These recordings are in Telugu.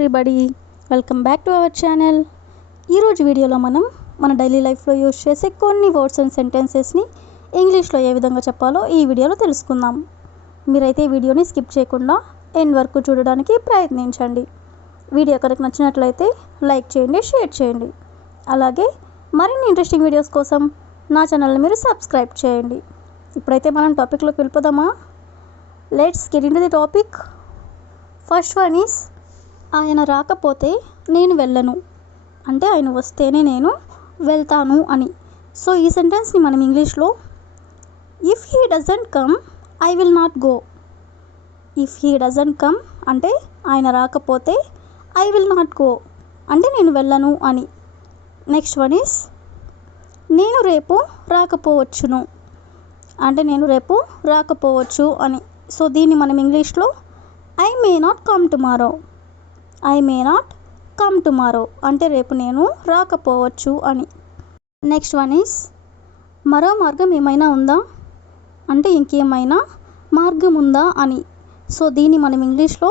Everybody, welcome back to our channel. ఈరోజు వీడియోలో మనం మన డైలీ లైఫ్లో యూజ్ చేసే కొన్ని వర్డ్స్ అండ్ సెంటెన్సెస్ని ఇంగ్లీష్లో ఏ విధంగా చెప్పాలో ఈ వీడియోలో తెలుసుకుందాం. మీరైతే ఈ వీడియోని స్కిప్ చేయకుండా ఎండ్ వరకు చూడడానికి ప్రయత్నించండి. వీడియో కనుక నచ్చినట్లయితే లైక్ చేయండి, షేర్ చేయండి. అలాగే మరిన్ని ఇంట్రెస్టింగ్ వీడియోస్ కోసం నా ఛానల్ని మీరు సబ్స్క్రైబ్ చేయండి. ఇప్పుడైతే మనం టాపిక్లోకి వెళ్ళిపోదామా? Let's get into the topic. First one is ఆయన రాకపోతే నేను వెళ్ళను, అంటే ఆయన వస్తేనే నేను వెళ్తాను అని. సో ఈ సెంటెన్స్ని మనం ఇంగ్లీష్లో if he doesn't come I will not go. If he doesn't come అంటే ఆయన రాకపోతే ఐ విల్ నాట్ గో అంటే నేను వెళ్ళను అని. నెక్స్ట్ వన్ ఈస్ నేను రేపు రాకపోవచ్చును, అంటే నేను రేపు రాకపోవచ్చు అని. సో దీన్ని మనం ఇంగ్లీష్లో I may not come tomorrow. I may not come tomorrow అంటే రేపు నేను రాకపోవచ్చు అని. నెక్స్ట్ వన్ ఈస్ మరో మార్గం ఏమైనా ఉందా, అంటే ఇంకేమైనా మార్గం ఉందా అని. సో దీన్ని మనం ఇంగ్లీష్లో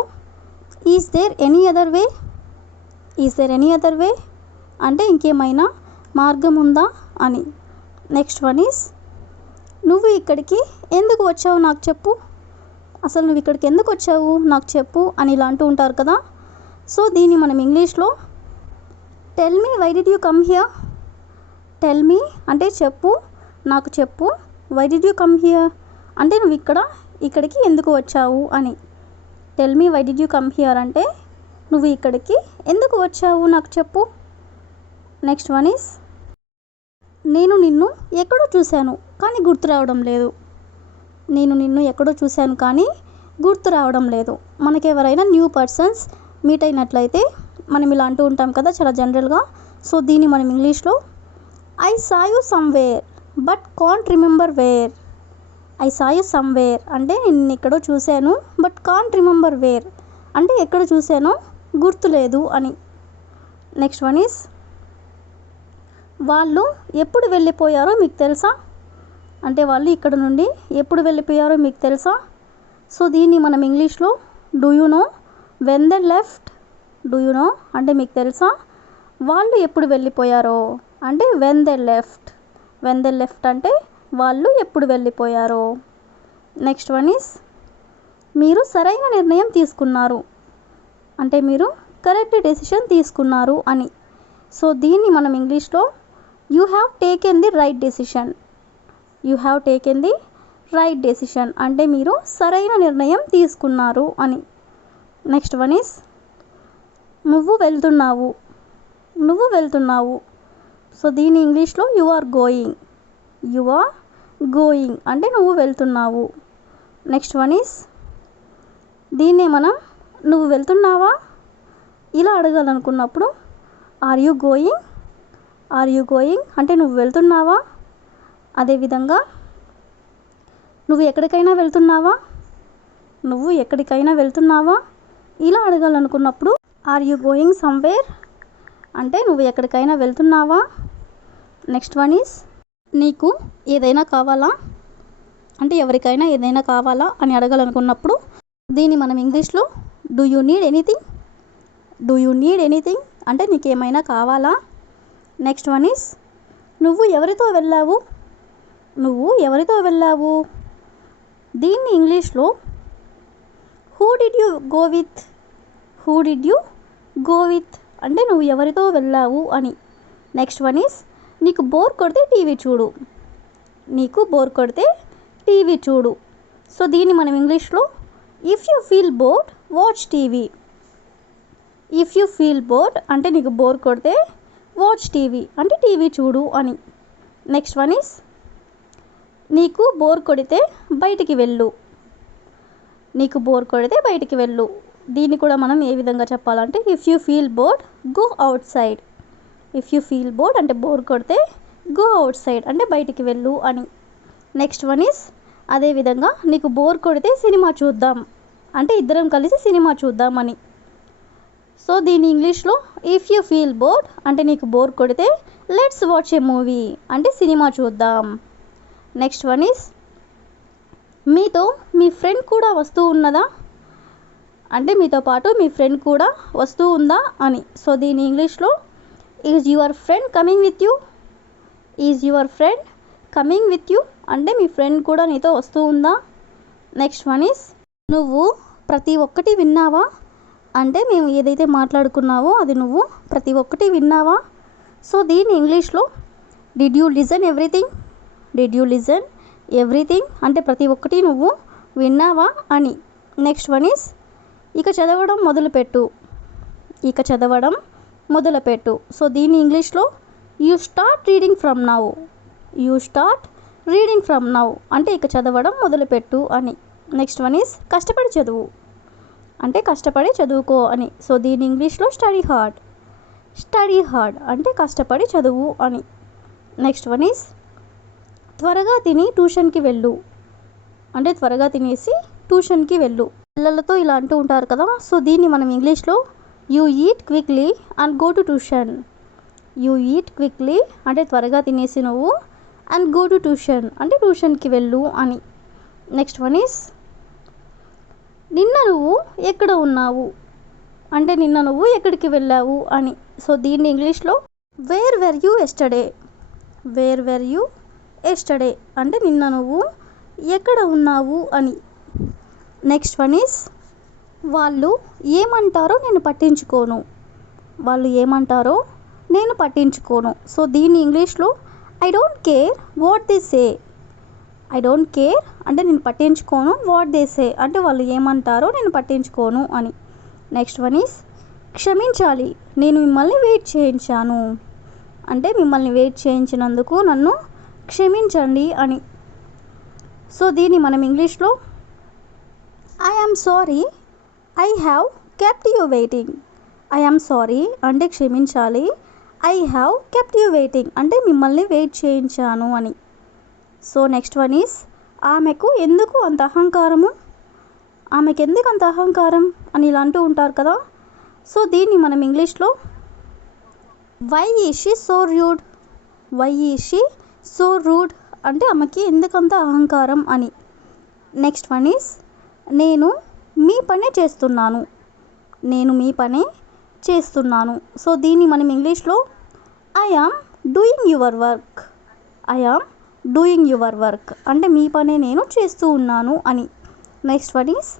is there any other way. Is there any other way అంటే ఇంకేమైనా మార్గం ఉందా అని. నెక్స్ట్ వన్ ఈస్ నువ్వు ఇక్కడికి ఎందుకు వచ్చావు నాకు చెప్పు, అసలు నువ్వు ఇక్కడికి ఎందుకు వచ్చావు నాకు చెప్పు అని ఇలా అంటూ ఉంటారు కదా. సో దీన్ని మనం ఇంగ్లీష్లో tell me why did you come here. Tell me అంటే చెప్పు, నాకు చెప్పు. Why did you come here అంటే నువ్వు ఇక్కడికి ఎందుకు వచ్చావు అని. Tell me why did you come here అంటే నువ్వు ఇక్కడికి ఎందుకు వచ్చావు నాకు చెప్పు. నెక్స్ట్ వన్ ఈస్ నేను నిన్ను ఎక్కడో చూశాను కానీ గుర్తు రావడం లేదు. నేను నిన్ను ఎక్కడో చూశాను కానీ గుర్తు రావడం లేదు. మనకి ఎవరైనా న్యూ పర్సన్స్ మీట్ అయినట్లయితే మనం ఇలా అంటూ ఉంటాం కదా చాలా జనరల్గా. సో దీన్ని మనం ఇంగ్లీష్లో I saw you somewhere but can't remember where. I saw you somewhere అంటే నేను ఎక్కడో చూశాను బట్ కాంట్ రిమెంబర్ వేర్ అంటే ఎక్కడ చూశానో గుర్తులేదు అని. నెక్స్ట్ వన్ ఈస్ వాళ్ళు ఎప్పుడు వెళ్ళిపోయారో మీకు తెలుసా, అంటే వాళ్ళు ఇక్కడ నుండి ఎప్పుడు వెళ్ళిపోయారో మీకు తెలుసా. సో దీన్ని మనం ఇంగ్లీష్లో do you know when they left. Do you know అంటే మీకు తెలుసా, వాళ్ళు ఎప్పుడు వెళ్ళిపోయారో అంటే when they left. When they left అంటే వాళ్ళు ఎప్పుడు వెళ్ళిపోయారో. నెక్స్ట్ వన్ ఈస్ మీరు సరైన నిర్ణయం తీసుకున్నారు, అంటే మీరు కరెక్ట్ డెసిషన్ తీసుకున్నారు అని. సో దీన్ని మనం ఇంగ్లీష్లో you have taken the right decision. You have taken the right decision అంటే మీరు సరైన నిర్ణయం తీసుకున్నారు అని. నెక్స్ట్ వన్ ఈస్ నువ్వు వెళ్తున్నావు. నువ్వు వెళ్తున్నావు సో దీని ఇంగ్లీష్లో you are going. You are going అంటే నువ్వు వెళ్తున్నావు. నెక్స్ట్ వన్ ఈస్ దీన్నే మనం నువ్వు వెళ్తున్నావా ఇలా అడగాలనుకున్నప్పుడు are you going. Are you going అంటే నువ్వు వెళ్తున్నావా. అదేవిధంగా నువ్వు ఎక్కడికైనా వెళ్తున్నావా, నువ్వు ఎక్కడికైనా వెళ్తున్నావా ఇలా అడగాలనుకున్నప్పుడు ఆర్ యూ గోయింగ్ సమ్వేర్ అంటే నువ్వు ఎక్కడికైనా వెళ్తున్నావా. నెక్స్ట్ వన్ ఈస్ నీకు ఏదైనా కావాలా, అంటే ఎవరికైనా ఏదైనా కావాలా అని అడగాలనుకున్నప్పుడు దీన్ని మనం ఇంగ్లీష్లో do you need anything. Do you need anything అంటే నీకేమైనా కావాలా. నెక్స్ట్ వన్ ఈస్ నువ్వు ఎవరితో వెళ్ళావు. నువ్వు ఎవరితో వెళ్ళావు దీన్ని ఇంగ్లీష్లో who did you go with. Who did you go with అంటే నువ్వు ఎవరితో వెళ్ళావు అని. నెక్స్ట్ వన్ ఈస్ నీకు బోర్ కొడితే టీవీ చూడు. నీకు బోర్ కొడితే టీవీ చూడు. సో దీన్ని మనం ఇంగ్లీష్లో if you feel bored watch TV. If you feel bored అంటే నీకు బోర్ కొడితే వాచ్ టీవీ అంటే టీవీ చూడు అని. నెక్స్ట్ వన్ ఈస్ నీకు బోర్ కొడితే బయటికి వెళ్ళు. నీకు బోర్ కొడితే బయటికి వెళ్ళు. దీన్ని కూడా మనం ఏ విధంగా చెప్పాలంటే if you feel bored go out side. If you feel bored అంటే బోర్ కొడితే గో అవుట్ సైడ్ అంటే బయటికి వెళ్ళు అని. నెక్స్ట్ వన్ ఈస్ అదేవిధంగా నీకు బోర్ కొడితే సినిమా చూద్దాం అంటే ఇద్దరం కలిసి సినిమా చూద్దాం అని. సో దీని ఇంగ్లీష్లో ఇఫ్ యూ ఫీల్ బోర్డ్ అంటే నీకు బోర్ కొడితే లెట్స్ వాచ్ ఏ మూవీ అంటే సినిమా చూద్దాం. నెక్స్ట్ వన్ ఈస్ మీతో మీ ఫ్రెండ్ కూడా వస్తూ ఉన్నదా, అంటే మీతో పాటు మీ ఫ్రెండ్ కూడా వస్తూ ఉందా అని. సో దీని ఇంగ్లీష్లో is your friend coming with you. Is your friend coming with you అంటే మీ ఫ్రెండ్ కూడా నీతో వస్తూ ఉందా. నెక్స్ట్ వన్ ఈస్ నువ్వు ప్రతి ఒక్కటి విన్నావా అంటే మేము ఏదైతే మాట్లాడుకున్నావో అది నువ్వు ప్రతి ఒక్కటి విన్నావా. సో దీని ఇంగ్లీష్లో did you listen everything. Did you listen everything అంటే ప్రతి ఒక్కటి నువ్వు విన్నావా అని. నెక్స్ట్ వన్ ఈస్ ఇక చదవడం మొదలుపెట్టు. ఇక చదవడం మొదలుపెట్టు. సో దీని ఇంగ్లీష్లో you start reading from now. You start reading from now అంటే ఇక చదవడం మొదలుపెట్టు అని. నెక్స్ట్ వన్ ఈస్ కష్టపడి చదువు అంటే కష్టపడి చదువుకో అని. సో దీని ఇంగ్లీష్లో స్టడీ హార్డ్. స్టడీ హార్డ్ అంటే కష్టపడి చదువు అని. నెక్స్ట్ వన్ ఈస్ త్వరగా తిని ట్యూషన్కి వెళ్ళు అంటే త్వరగా తినేసి ట్యూషన్కి వెళ్ళు. పిల్లలతో ఇలా అంటూ ఉంటారు కదా. సో దీన్ని మనం ఇంగ్లీష్లో you eat quickly and go to tuition. You eat quickly అంటే త్వరగా తినేసి నువ్వు అండ్ గో టు ట్యూషన్ అంటే ట్యూషన్కి వెళ్ళు అని. నెక్స్ట్ వన్ ఈస్ నిన్న నువ్వు ఎక్కడ ఉన్నావు అంటే నిన్న నువ్వు ఎక్కడికి వెళ్ళావు అని. సో దీన్ని ఇంగ్లీష్లో where were you yesterday. Where were you yesterday అంటే నిన్న నువ్వు ఎక్కడ ఉన్నావు అని. నెక్స్ట్ వన్ ఈస్ వాళ్ళు ఏమంటారో నేను పట్టించుకోను. వాళ్ళు ఏమంటారో నేను పట్టించుకోను. సో దీన్ని ఇంగ్లీష్లో I don't care what they say. I don't care అంటే నేను పట్టించుకోను. వాట్ దే సే అంటే వాళ్ళు ఏమంటారో నేను పట్టించుకోను అని. నెక్స్ట్ వన్ ఈస్ క్షమించాలి నేను మిమ్మల్ని వెయిట్ చేయించాను అంటే మిమ్మల్ని వెయిట్ చేయించినందుకు నన్ను క్షమించండి అని. సో దీన్ని మనం ఇంగ్లీష్లో I am sorry I have kept you waiting. I am sorry అంటే క్షమించాలి. I have kept you waiting అంటే మిమ్మల్ని వెయిట్ చేయించాను అని. సో నెక్స్ట్ వన్ ఈస్ ఆమెకు ఎందుకు అంత అహంకారము. ఆమెకు ఎందుకు అంత అహంకారం అని ఇలా అంటూ ఉంటారు కదా. సో దీన్ని మనం ఇంగ్లీష్లో why is she so rude. Why is she so rude అంటే ఆమెకి ఎందుకంత అహంకారం అని. నెక్స్ట్ వన్ ఈస్ నేను మీ పనే చేస్తున్నాను. నేను మీ పనే చేస్తున్నాను. సో దీన్ని మనం ఇంగ్లీష్లో I am doing your work. I am doing your work అంటే మీ పనే నేను చేస్తూ ఉన్నాను అని. నెక్స్ట్ వన్ ఈస్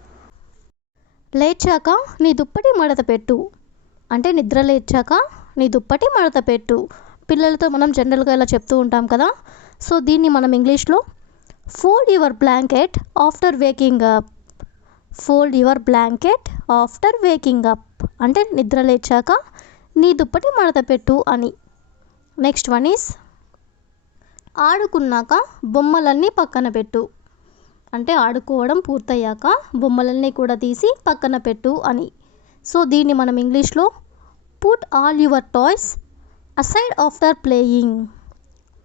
లేచాక నీ దుప్పటి మడత పెట్టు అంటే నిద్ర లేచాక నీ దుప్పటి మడత పెట్టు. పిల్లలతో మనం జనరల్గా ఇలా చెప్తూ ఉంటాం కదా. సో దీన్ని మనం ఇంగ్లీష్లో fold your blanket after waking up. Fold your blanket after waking up అంటే నిద్ర లేచాక నీ దుప్పటి మడత పెట్టు అని. నెక్స్ట్ వన్ ఈస్ ఆడుకున్నాక బొమ్మలన్నీ పక్కన పెట్టు అంటే ఆడుకోవడం పూర్తయ్యాక బొమ్మలన్నీ కూడా తీసి పక్కన పెట్టు అని. సో దీన్ని మనం ఇంగ్లీష్లో put all your toys aside after playing.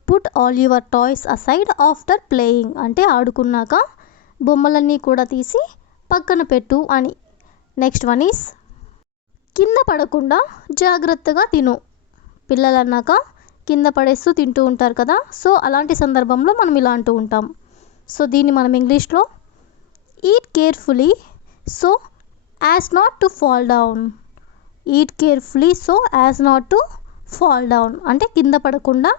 Put all your toys aside after playing అంటే ఆడుకున్నాక బొమ్మలన్నీ కూడా తీసి పక్కన పెట్టు అని. నెక్స్ట్ వన్ ఈస్ కింద పడకుండా జాగ్రత్తగా తిను. పిల్లలు అన్నాక కింద పడేస్తూ తింటూ ఉంటారు కదా. సో అలాంటి సందర్భంలో మనం ఇలా అంటూ ఉంటాం. సో దీన్ని మనం ఇంగ్లీష్లో eat carefully so as not to fall down. Eat carefully so as not to fall down అంటే కింద పడకుండా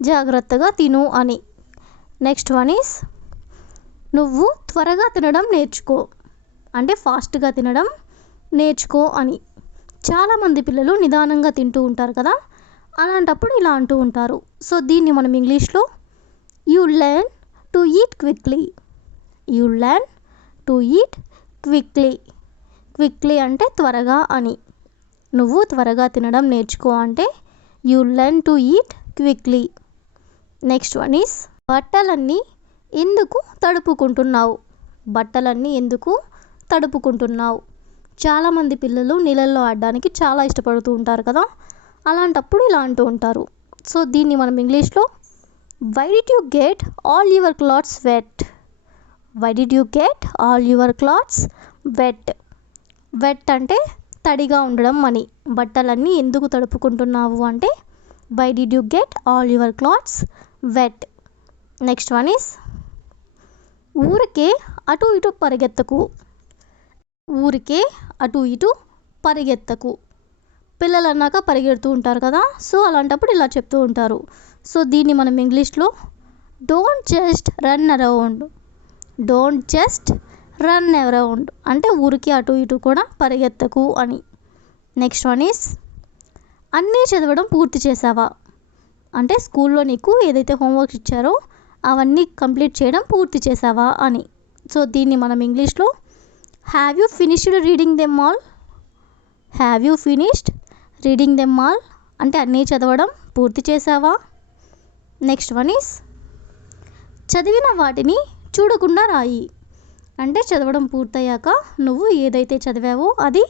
జాగ్రత్తగా తిను అని. నెక్స్ట్ వన్ ఈస్ నువ్వు త్వరగా తినడం నేర్చుకో అంటే ఫాస్ట్గా తినడం నేర్చుకో అని. చాలామంది పిల్లలు నిదానంగా తింటూ ఉంటారు కదా. అలాంటప్పుడు ఇలా అంటూ ఉంటారు. సో దీన్ని మనం ఇంగ్లీష్లో you learn to eat quickly. You learn to eat quickly. Quickly అంటే త్వరగా అని. నువ్వు త్వరగా తినడం నేర్చుకో అంటే you learn to eat quickly. Next one is బట్టలన్నీ ఎందుకు తడుపుకుంటున్నావు. బట్టలన్నీ ఎందుకు తడుపుకుంటున్నావు. చాలామంది పిల్లలు నీళ్ళల్లో ఆడడానికి చాలా ఇష్టపడుతూ ఉంటారు కదా. అలాంటప్పుడు ఇలా అంటూ ఉంటారు. సో దీన్ని మనం ఇంగ్లీష్లో why did you get all your clothes wet. Why did you get all your clothes wet. Wet అంటే తడిగా ఉండడం అని. బట్టలన్నీ ఎందుకు తడుపుకుంటున్నావు అంటే why did you get all your clothes wet. Next one is ఊరికే అటు ఇటు పరిగెత్తకు. ఊరికే అటు ఇటు పరిగెత్తకు. పిల్లలు అన్నాక పరిగెడుతూ ఉంటారు కదా, సో అలాంటప్పుడు ఇలా చెప్తూ ఉంటారు. సో దీన్ని మనం ఇంగ్లీష్లో don't just run around, don't just run around అంటే ఊరికి అటు ఇటు కూడా పరిగెత్తకు అని. నెక్స్ట్ వన్ ఈస్ అన్నీ చదవడం పూర్తి చేసావా అంటే స్కూల్లో నీకు ఏదైతే హోంవర్క్స్ ఇచ్చారో అవన్నీ కంప్లీట్ చేయడం పూర్తి చేసావా అని. సో దీన్ని మనం ఇంగ్లీష్లో have you finished reading them all, have you finished reading them all అంటే అన్నీ చదవడం పూర్తి చేసావా. నెక్స్ట్ వన్ ఈస్ చదివిన వాటిని చూడకుండా రాయి అంటే చదవడం పూర్తయ్యాక నువ్వు ఏదైతే చదివావో అది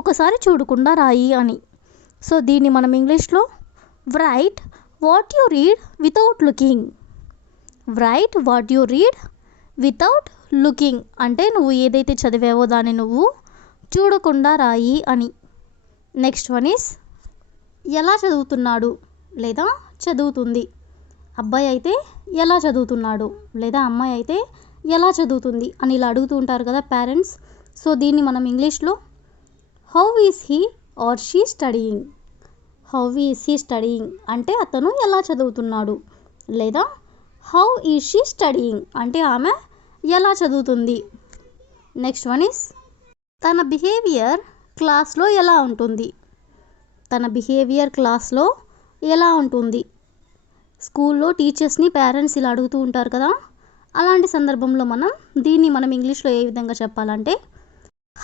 ఒకసారి చూడకుండా రాయి అని. సో దీన్ని మనం ఇంగ్లీష్లో right what you read without looking, right what you read without looking అంటే నువ్వు ఏదైతే చదివావో దాన్ని నువ్వు చూడకుండా రాయి అని. నెక్స్ట్ వన్ ఈస్ ఎలా చదువుతున్నాడు లేదా చదువుతుంది. అబ్బాయి అయితే ఎలా చదువుతున్నాడు లేదా అమ్మాయి అయితే ఎలా చదువుతుంది అని ఇలా అడుగుతూ ఉంటారు కదా పేరెంట్స్. సో దీన్ని మనం ఇంగ్లీష్లో how is he or she studying, how is he studying అంటే అతను ఎలా చదువుతున్నాడు, లేదా హౌ ఈజ్ షీ స్టడీయింగ్ అంటే ఆమె ఎలా చదువుతుంది. నెక్స్ట్ వన్ ఈస్ తన బిహేవియర్ క్లాస్లో ఎలా ఉంటుంది, తన బిహేవియర్ క్లాస్లో ఎలా ఉంటుంది. స్కూల్లో టీచర్స్ని పేరెంట్స్ ఇలా అడుగుతూ ఉంటారు కదా, అలాంటి సందర్భంలో మనం ఇంగ్లీష్లో ఏ విధంగా చెప్పాలంటే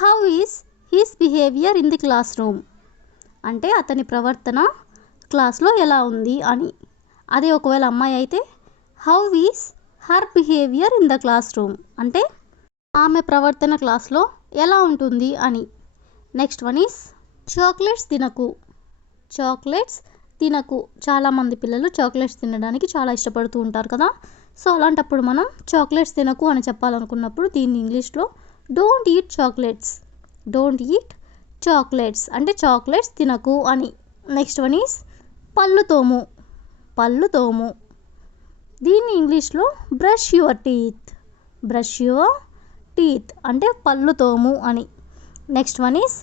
how is his behaviour in the class room అంటే అతని ప్రవర్తన క్లాస్లో ఎలా ఉంది అని. అదే ఒకవేళ అమ్మాయి అయితే how is her behaviour in the class room అంటే ఆమె ప్రవర్తన క్లాస్లో ఎలా ఉంటుంది అని. నెక్స్ట్ వన్ ఈస్ చాక్లెట్స్ తినకు, చాక్లెట్స్ తినకు. చాలామంది పిల్లలు చాక్లెట్స్ తినడానికి చాలా ఇష్టపడుతూ ఉంటారు కదా, సో అలాంటప్పుడు మనం చాక్లెట్స్ తినకు అని చెప్పాలనుకున్నప్పుడు దీన్ని ఇంగ్లీష్లో don't eat chocolates, don't eat chocolates అంటే చాక్లెట్స్ తినకు అని. నెక్స్ట్ వన్ ఈస్ పళ్ళు తోము, పళ్ళు తోము. దీన్ని ఇంగ్లీష్లో brush your teeth, brush your teeth అంటే పళ్ళు తోము అని. నెక్స్ట్ వన్ ఈస్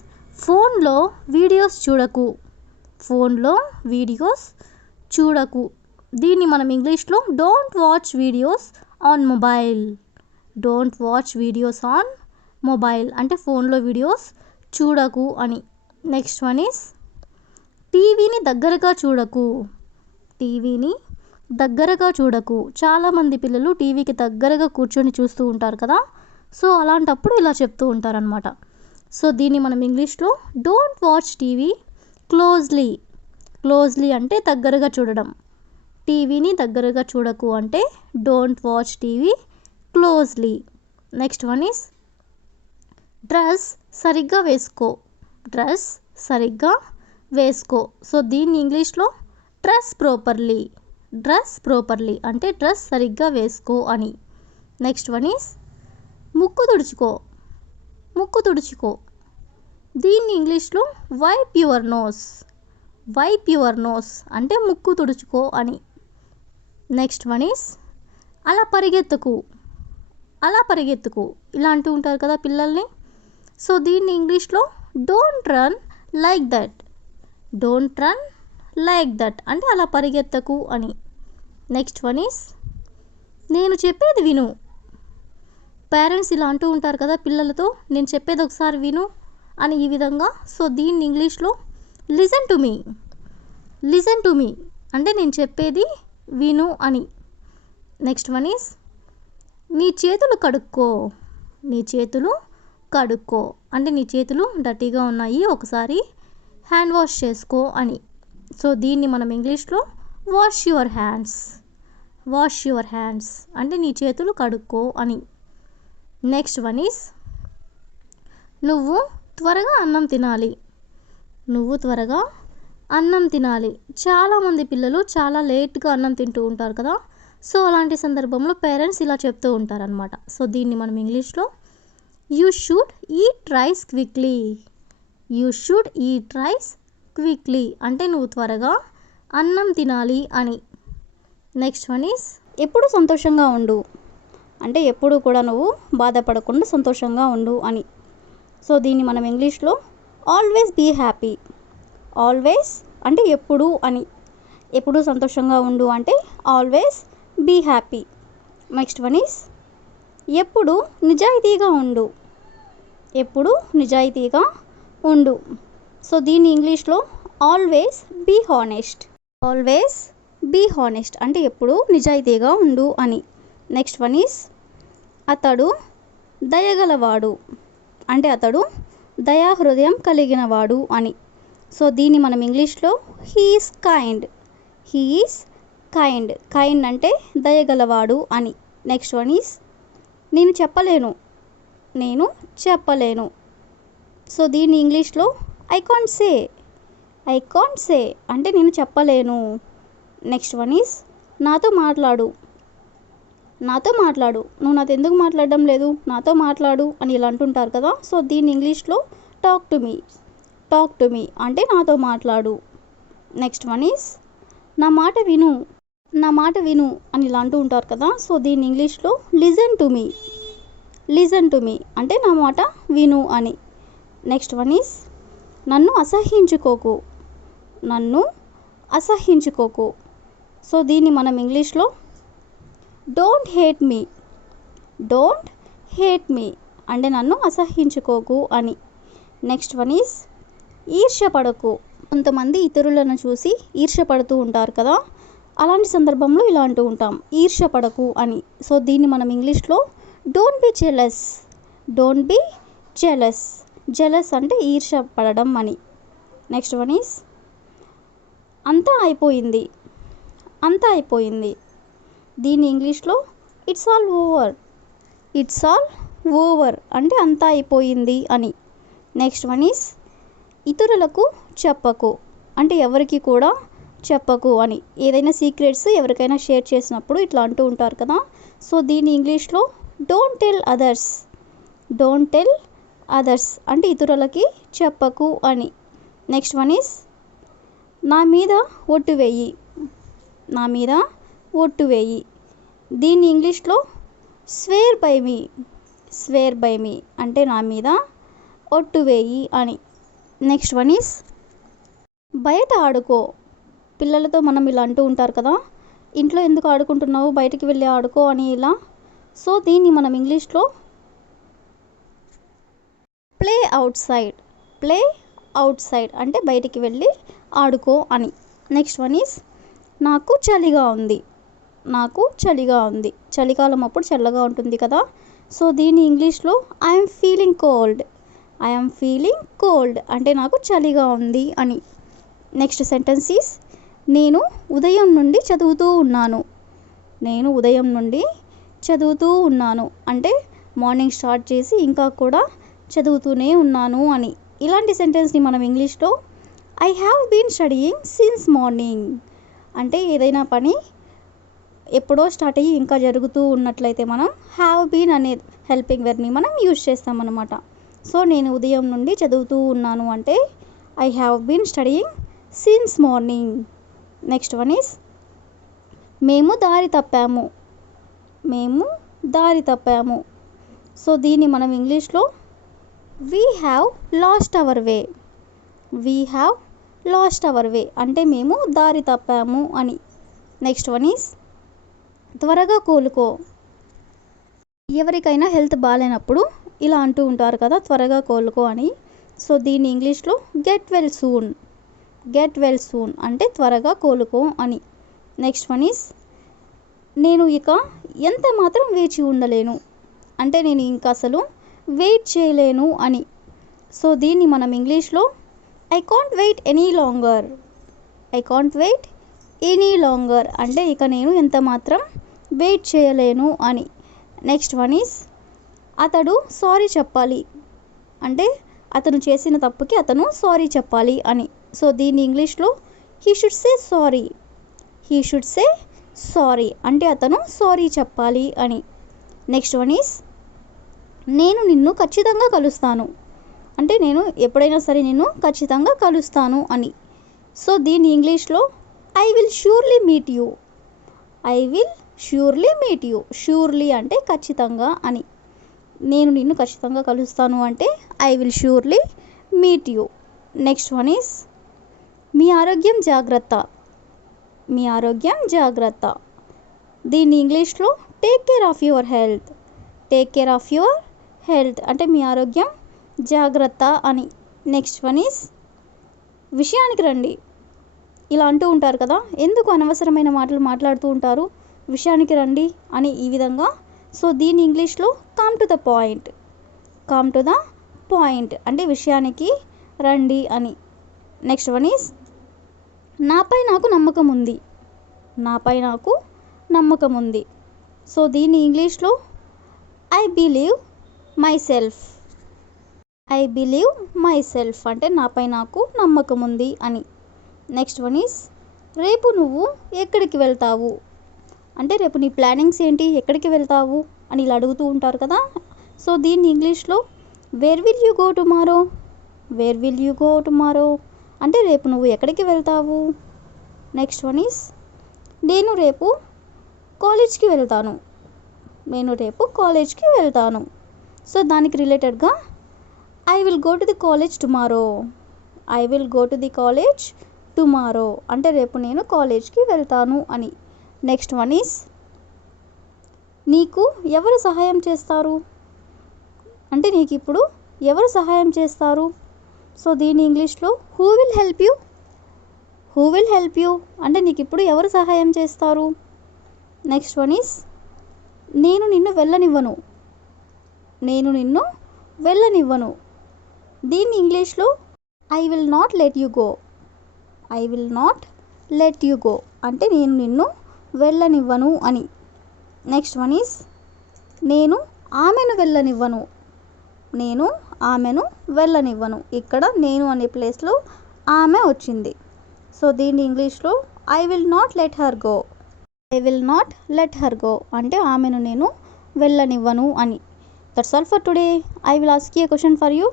ఫోన్లో వీడియోస్ చూడకు, ఫోన్లో వీడియోస్ చూడకు. దీన్ని మనం ఇంగ్లీష్లో don't watch videos on mobile, don't watch videos on mobile అంటే ఫోన్లో వీడియోస్ చూడకు అని. నెక్స్ట్ వన్ ఈస్ టీవీని దగ్గరగా చూడకు, టీవీని దగ్గరగా చూడకు. చాలామంది పిల్లలు టీవీకి దగ్గరగా కూర్చొని చూస్తూ ఉంటారు కదా, సో అలాంటప్పుడు ఇలా చెప్తూ ఉంటారనమాట. సో దీన్ని మనం ఇంగ్లీష్లో don't watch TV closely, closely అంటే దగ్గరగా చూడడం. టీవీని దగ్గరగా చూడకు అంటే don't watch TV closely. Next one is dress సరిగ్గా వేసుకో, డ్రెస్ సరిగ్గా వేసుకో. సో దీన్ని ఇంగ్లీష్లో డ్రెస్ ప్రాపర్లీ, డ్రెస్ ప్రాపర్లీ అంటే డ్రెస్ సరిగ్గా వేసుకో అని. నెక్స్ట్ వన్ ఈస్ ముక్కు తుడుచుకో, ముక్కు తుడుచుకో. దీన్ని ఇంగ్లీష్లో wipe your nose, wipe your nose అంటే ముక్కు తుడుచుకో అని. నెక్స్ట్ వన్ ఈస్ అలా పరిగెత్తుకు, అలా పరిగెత్తుకు. ఇలా అంటూ ఉంటారు కదా పిల్లల్ని. సో దీన్ని ఇంగ్లీష్లో don't run like that, don't run like that అంటే అలా పరిగెత్తకు అని. నెక్స్ట్ వన్ ఈస్ నేను చెప్పేది విను. పేరెంట్స్ ఇలా అంటూ ఉంటారు కదా పిల్లలతో, నేను చెప్పేది ఒకసారి విను అని ఈ విధంగా. సో దీన్ని ఇంగ్లీష్లో listen to me, listen to me అంటే నేను చెప్పేది విను అని. నెక్స్ట్ వన్ ఈస్ నీ చేతులు కడుక్కో, నీ చేతులు కడుక్కో అంటే నీ చేతులు డర్టీగా ఉన్నాయి ఒకసారి హ్యాండ్ వాష్ చేసుకో అని. సో దీన్ని మనం ఇంగ్లీష్లో wash your hands, wash your hands అంటే నీ చేతులు కడుక్కో అని. నెక్స్ట్ వన్ ఈస్ నువ్వు త్వరగా అన్నం తినాలి, నువ్వు త్వరగా అన్నం తినాలి. చాలామంది పిల్లలు చాలా లేట్గా అన్నం తింటూ ఉంటారు కదా, సో అలాంటి సందర్భంలో పేరెంట్స్ ఇలా చెప్తూ ఉంటారనమాట. సో దీన్ని మనం ఇంగ్లీష్లో you should eat rice quickly, you should eat rice quickly అంటే నువ్వు త్వరగా అన్నం తినాలి అని. నెక్స్ట్ వన్ ఈస్ ఎప్పుడు సంతోషంగా ఉండు అంటే ఎప్పుడు కూడా నువ్వు బాధపడకుండా సంతోషంగా ఉండు అని. సో దీన్ని మనం ఇంగ్లీష్లో ఆల్వేస్ బీ హ్యాపీ. ఆల్వేస్ అంటే ఎప్పుడు అని, ఎప్పుడు సంతోషంగా ఉండు అంటే always be happy. Next one is ఎప్పుడు నిజాయితీగా ఉండు. ఎప్పుడు నిజాయితీగా ఉండు. సో దీన్ని ఇంగ్లీష్లో always be honest. Always be honest అంటే ఎప్పుడు నిజాయితీగా ఉండు అని. నెక్స్ట్ వన్ ఈస్ అతడు దయగలవాడు అంటే అతడు దయాహృదయం కలిగినవాడు అని. సో దీన్ని మనం ఇంగ్లీష్లో he is kind. He is kind. Kind అంటే దయగలవాడు అని. నెక్స్ట్ వన్ ఈస్ నేను చెప్పలేను. నేను చెప్పలేను. సో దీన్ని ఇంగ్లీష్లో I can't say. I can't say అంటే నేను చెప్పలేను. నెక్స్ట్ వన్ ఈస్ నాతో మాట్లాడు. నాతో మాట్లాడు. నువ్వు నాతో ఎందుకు మాట్లాడడం లేదు, నాతో మాట్లాడు అని ఇలా అంటుంటారు కదా. సో దీన్ని ఇంగ్లీష్లో talk to me. Talk to me అంటే నాతో మాట్లాడు. నెక్స్ట్ వన్ ఈస్ నా మాట విను. నా మాట విను అని ఇలా అంటూ ఉంటారు కదా. సో దీన్ని ఇంగ్లీష్లో listen to me. Listen to me అంటే నా మాట విను అని. నెక్స్ట్ వన్ ఈస్ నన్ను అసహ్యించుకోకు. నన్ను అసహ్యించుకోకు. సో దీన్ని మనం ఇంగ్లీష్లో don't hate me. Don't hate me అంటే నన్ను అసహ్యించుకోకు అని. నెక్స్ట్ వన్ ఈస్ ఈర్ష్యపడకు. కొంతమంది ఇతరులను చూసి ఈర్ష్యపడుతూ ఉంటారు కదా, అలాంటి సందర్భంలో ఇలా అంటూ ఉంటాం ఈర్ష్యపడకు అని. సో దీన్ని మనం ఇంగ్లీష్లో don't be jealous. Don't be jealous. Jealous అంటే ఈర్ష్యపడడం అని. నెక్స్ట్ వన్ ఈస్ అంతా అయిపోయింది. అంతా అయిపోయింది. దీన్ని ఇంగ్లీష్లో it's all over. It's all over అంటే అంతా అయిపోయింది అని. నెక్స్ట్ వన్ ఈస్ ఇతరులకు చెప్పకు అంటే ఎవరికి కూడా చెప్పకు అని. ఏదైనా సీక్రెట్స్ ఎవరికైనా షేర్ చేసినప్పుడు ఇట్లా అంటూ ఉంటారు కదా. సో దీన్ని ఇంగ్లీష్లో don't tell others. Don't tell others అంటే ఇతరులకి చెప్పకు అని. నెక్స్ట్ వన్ ఈస్ నా మీద ఒట్టు వేయి. నా మీద ఒట్టు వేయి. దీన్ని ఇంగ్లీష్లో swear by me. Swear by me అంటే నా మీద ఒట్టు వేయి అని. నెక్స్ట్ వన్ ఈస్ బయట ఆడుకో. పిల్లలతో మనం ఇలా అంటూ ఉంటారు కదా, ఇంట్లో ఎందుకు ఆడుకుంటున్నావు, బయటికి వెళ్ళి ఆడుకో అని ఇలా. సో దీన్ని మనం ఇంగ్లీష్లో play out side. Play out side అంటే బయటికి వెళ్ళి ఆడుకో అని. నెక్స్ట్ వన్ ఈస్ నాకు చలిగా ఉంది. నాకు చలిగా ఉంది. చలికాలం అప్పుడు చల్లగా ఉంటుంది కదా. సో దీన్ని ఇంగ్లీష్లో I'm feeling cold. I'm feeling cold అంటే నాకు చలిగా ఉంది అని. నెక్స్ట్ సెంటెన్స్ ఈస్ నేను ఉదయం నుండి చదువుతూ ఉన్నాను. నేను ఉదయం నుండి చదువుతూ ఉన్నాను అంటే మార్నింగ్ స్టార్ట్ చేసి ఇంకా కూడా చదువుతూనే ఉన్నాను అని. ఇలాంటి సెంటెన్స్ని మనం ఇంగ్లీష్లో I have been studying since morning అంటే ఏదైనా పని ఎప్పుడో స్టార్ట్ అయ్యి ఇంకా జరుగుతూ ఉన్నట్లయితే మనం హ్యావ్ బీన్ అనే హెల్పింగ్ వెర్బ్ని మనం యూజ్ చేస్తామన్నమాట. సో నేను ఉదయం నుండి చదువుతూ ఉన్నాను అంటే I have been studying since morning. Next one is మేము దారి తప్పాము. మేము దారి తప్పాము. సో దీన్ని మనం ఇంగ్లీష్లో we have lost our way. We have lost our way అంటే మేము దారి తప్పాము అని. నెక్స్ట్ వన్ ఈస్ త్వరగా కోలుకో. ఎవరికైనా హెల్త్ బాగాలేనప్పుడు ఇలా అంటూ ఉంటారు కదా త్వరగా కోలుకో అని. సో దీన్ని ఇంగ్లీష్లో get well soon. Get well soon అంటే త్వరగా కోలుకో అని. నెక్స్ట్ వన్ ఈస్ నేను ఇక ఎంత మాత్రం వేచి ఉండలేను అంటే నేను ఇంకా అసలు వెయిట్ చేయలేను అని. సో దీన్ని మనం ఇంగ్లీష్లో I can't wait any longer. I can't wait any longer అంటే ఇక నేను ఎంత మాత్రం వెయిట్ చేయలేను అని. నెక్స్ట్ వన్ ఈస్ అతడు సారీ చెప్పాలి అంటే అతను చేసిన తప్పుకి అతను సారీ చెప్పాలి అని. సో దీన్ని ఇంగ్లీష్లో he should say sorry. He should say sorry అంటే అతను సారీ చెప్పాలి అని. నెక్స్ట్ వన్ ఈస్ నేను నిన్ను ఖచ్చితంగా కలుస్తాను అంటే నేను ఎప్పుడైనా సరే నిన్ను ఖచ్చితంగా కలుస్తాను అని. సో దీన్ని ఇంగ్లీష్లో I will surely meet you. I will surely meet you. Surely అంటే ఖచ్చితంగా అని. నేను నిన్ను ఖచ్చితంగా కలుస్తాను అంటే I will surely meet you. Next one is మీ ఆరోగ్యం జాగ్రత్త. మీ ఆరోగ్యం జాగ్రత్త. దీన్ని ఇంగ్లీష్లో take care of your health. Take care of your health అంటే మీ ఆరోగ్యం జాగ్రత్త అని. నెక్స్ట్ వన్ ఈస్ విషయానికి రండి. ఇలా అంటూ ఉంటారు కదా, ఎందుకు అనవసరమైన మాటలు మాట్లాడుతూ ఉంటారు, విషయానికి రండి అని ఈ విధంగా. సో దీని ఇంగ్లీష్లో come to the point. Come to the point అంటే విషయానికి రండి అని. నెక్స్ట్ వన్ ఈస్ నాపై నాకు నమ్మకం ఉంది. నాపై నాకు నమ్మకం ఉంది. సో దీన్ని ఇంగ్లీష్లో I believe my self. I believe my self అంటే నాపై నాకు నమ్మకం ఉంది అని. నెక్స్ట్ వన్ ఈస్ రేపు నువ్వు ఎక్కడికి వెళ్తావు అంటే రేపు నీ ప్లానింగ్స్ ఏంటి, ఎక్కడికి వెళ్తావు అని ఇలా అడుగుతూ ఉంటారు కదా. సో దీన్ని ఇంగ్లీష్లో where will you go tomorrow. Where will you go tomorrow అంటే రేపు నువ్వు ఎక్కడికి వెళ్తావు. నెక్స్ట్ వన్ ఈస్ నేను రేపు కాలేజ్కి వెళ్తాను. నేను రేపు కాలేజ్కి వెళ్తాను. సో దానికి రిలేటెడ్గా I will go to the college tomorrow. I will go to the college tomorrow అంటే రేపు నేను కాలేజ్కి వెళ్తాను అని. నెక్స్ట్ వన్ ఈస్ నీకు ఎవరు సహాయం చేస్తారు అంటే నీకు ఇప్పుడు ఎవరు సహాయం చేస్తారు. సో దీని ఇంగ్లీష్లో who will help you. Who will help you అంటే నీకు ఇప్పుడు ఎవరు సహాయం చేస్తారు. నెక్స్ట్ వన్ ఈస్ నేను నిన్ను వెళ్ళనివ్వను. నేను నిన్ను వెళ్ళనివ్వను. దీన్ని ఇంగ్లీష్లో I will not let you go. I will not let you go అంటే నేను నిన్ను వెళ్ళనివ్వను అని. నెక్స్ట్ వన్ ఈస్ నేను ఆమెను వెళ్ళనివ్వను. నేను ఆమెను వెళ్ళనివ్వను. ఇక్కడ నేను అనే ప్లేస్లో ఆమె వచ్చింది. సో దీన్ని ఇంగ్లీష్లో I will not let her go. I will not let her go అంటే ఆమెను నేను వెళ్ళనివ్వను అని. That's all for today. I will ask you a question for you.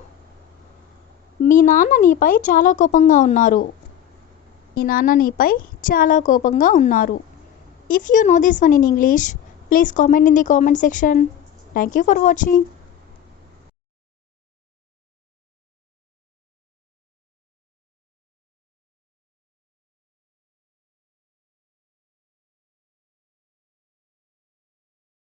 మీ నాన్న నీపై చాలా కోపంగా ఉన్నారు. మీ నాన్న నీపై చాలా కోపంగా ఉన్నారు. If you know this one in English, please comment in the comment section. Thank you for watching.